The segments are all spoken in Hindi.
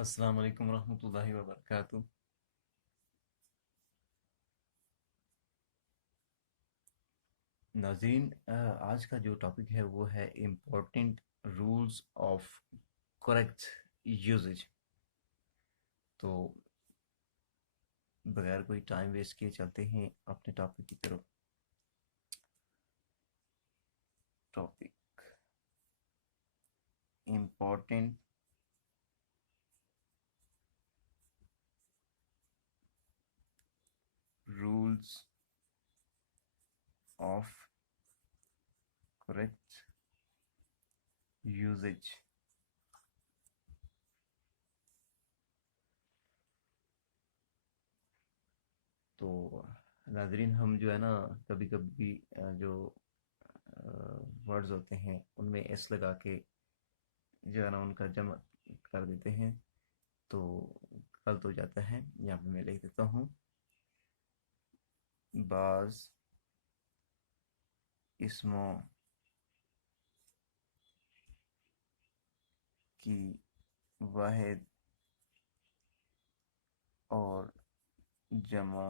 अस्सलाम वालेकुम रहमतुल्लाहि व बरकातुहू। नाज़रीन, आज का जो टॉपिक है वो है important rules of correct usages. तो बगैर कोई टाइम वेस्ट किए चलते हैं अपने टॉपिक की तरफ। Topic important rules of correct usages. तो नाज़रीन, हम जो है ना, कभी कभी जो वर्ड्स होते हैं उनमें एस लगा के जो है ना उनका जमा कर देते हैं, तो गलत हो जाता है। यहाँ पे मैं लिख देता हूँ, बाज इसमों की वाहिद और जमा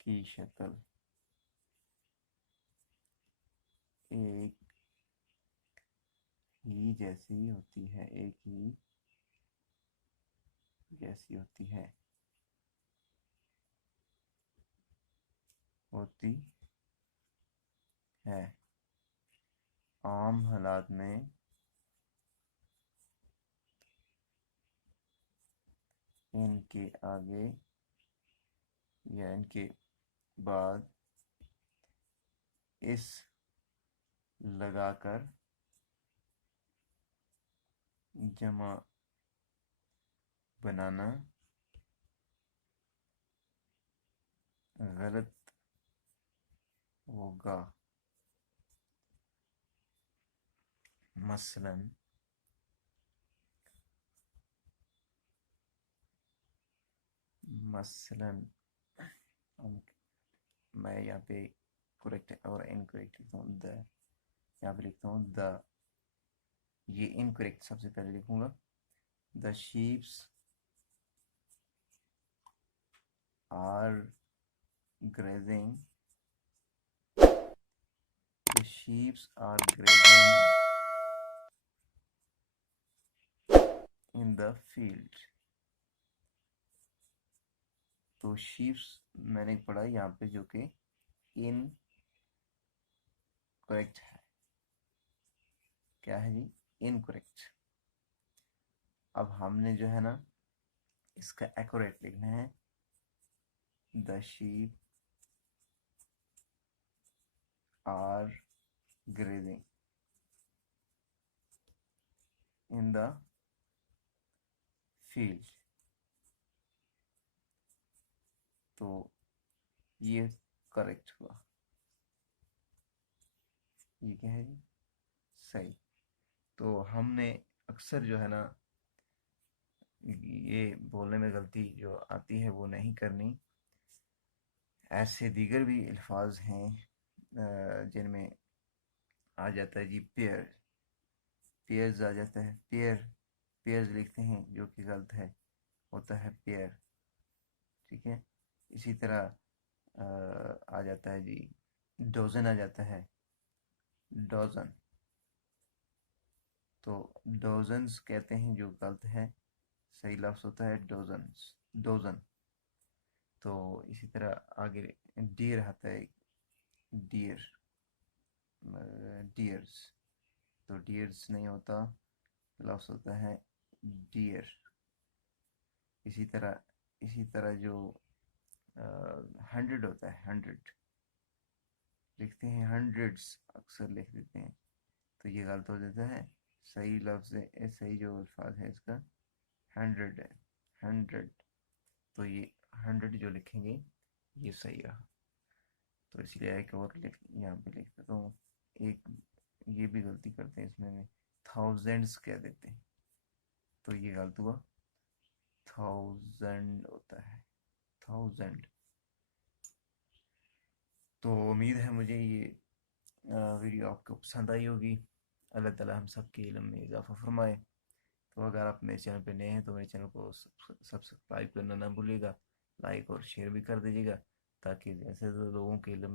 की शक्ल एक ही जैसी होती है, एक ही जैसी होती है। आम हालात में इनके आगे या इनके बाद इस लगाकर जमा बनाना गलत होगा। मसलन मसलन मैं यहाँ पे करेक्ट और इनकरेक्ट लिखता हूँ। द यहाँ पे लिखता हूँ द, ये इनकरेक्ट सबसे पहले लिखूंगा। The sheeps are grazing the sheep are grazing in the field। तो शीप्स मैंने पढ़ा यहाँ पे जो कि इन करेक्ट है। क्या है जी? इनकरेक्ट। अब हमने जो है ना इसका एक्यूरेट लिखना है। The sheep are grazing in the field. तो ये करेक्ट हुआ। ये क्या है जी? सही। तो हमने अक्सर जो है ना ये बोलने में गलती जो आती है वो नहीं करनी। ऐसे दीगर भी अल्फाज हैं जिनमें आ जाता है जी पेयर, पेयर्स आ जाता है। पेयर्स लिखते हैं जो कि गलत है, होता है पेयर। ठीक है। इसी तरह आ जाता है जी डोजन, आ जाता है डोजन। तो डोजन्स कहते हैं जो गलत है, सही लफ्ज़ होता है डोजन्स, डोजन। तो इसी तरह आगे डियर आता है, डियर, डियर्स। तो डियर्स नहीं होता, लफ्ज़ होता है डियर। इसी तरह जो 100 होता है, 100 लिखते हैं, हंड्रेड्स अक्सर लिख देते हैं, तो ये गलत हो जाता है। सही लफ्ज़ है, सही जो अल्फाज है इसका 100 है, 100। तो ये 100 जो लिखेंगे ये सही रहा। तो इसलिए एक और लिख यहाँ पे लिख देता हूँ। एक ये भी गलती करते हैं इसमें, थाउजेंड्स कह देते हैं, तो ये गलत हुआ। थाउजेंड होता है, थाउजेंड। तो उम्मीद है मुझे ये वीडियो आपको पसंद आई होगी। अल्लाह ताला हम सब के इल्म में इजाफ़ा फरमाए। तो अगर आप मेरे चैनल पे नए हैं तो मेरे चैनल को सब्सक्राइब करना ना भूलिएगा, लाइक और शेयर भी कर दीजिएगा, ताकि जैसे लोगों के लिए